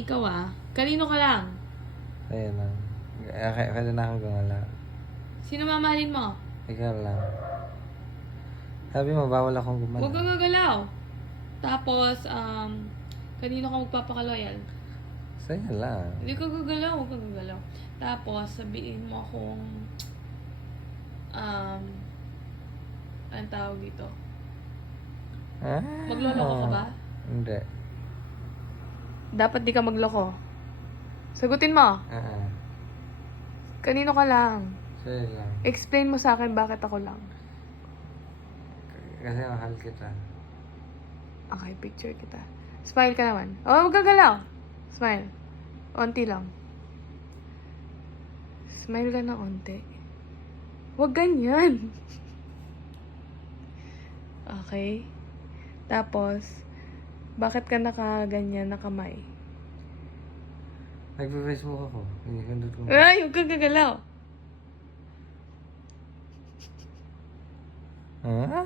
Ikaw kanino ka lang? Ayun lang. Kaya na akong gumala. Sino mamahalin mo? Ikaw lang. Sabi mo, bawal akong gumala. Huwag kang gagalaw. Tapos, kanino ka magpapakaloyal? Sa'yo lang. Hindi ka gagalaw, huwag kang gagalaw. Tapos, sabihin mo kung, anong tawag dito? Magloloko ka ba? Hindi. Dapat di ka magloko. Sagutin mo. Kanino ka lang? Sa'yo lang. Explain mo sa akin bakit ako lang. Kasi mahal kita. Okay, picture kita. Smile ka naman. Oh, huwag kang galaw. Smile. Onti lang. Smile ka na onti. Huwag ganyan. Okay. Tapos, bakit ka nakaganyan na kamay? Nagpe-Facebook ako. Inikandot ko. Ay, huwag kang gagalaw. Ha?